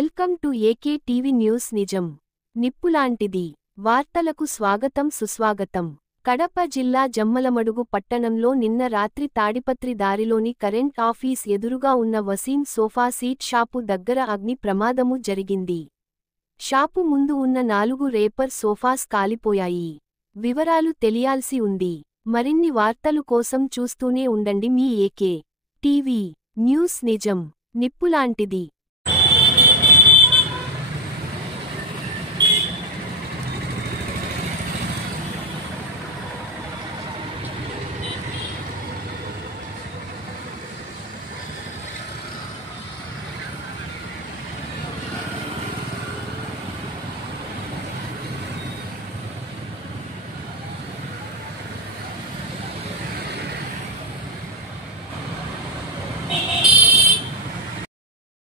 Welcome to AK TV news. నిజం నిప్పులాంటిది వార్తలకు స్వాగతం సుస్వాగతం. కడప జిల్లా జమ్మలమడుగు పట్టణంలో నిన్న రాత్రి తాడిపత్రి దారిలోని కరెంట్ ఆఫీస్ ఎదురుగా ఉన్న వసీం సోఫా సీట్ షాపు దగ్గర అగ్ని ప్రమాదము జరిగింది. షాపు ముందు ఉన్న 4 రేపర్ సోఫాస్ కాలిపోయాయి. వివరాలు తెలియాల్సి ఉంది. మరిన్ని వార్తలు కోసం చూస్తూనే ఉండండి మీ ఏకే టీవీ న్యూస్. నిజం నిప్పులాంటిది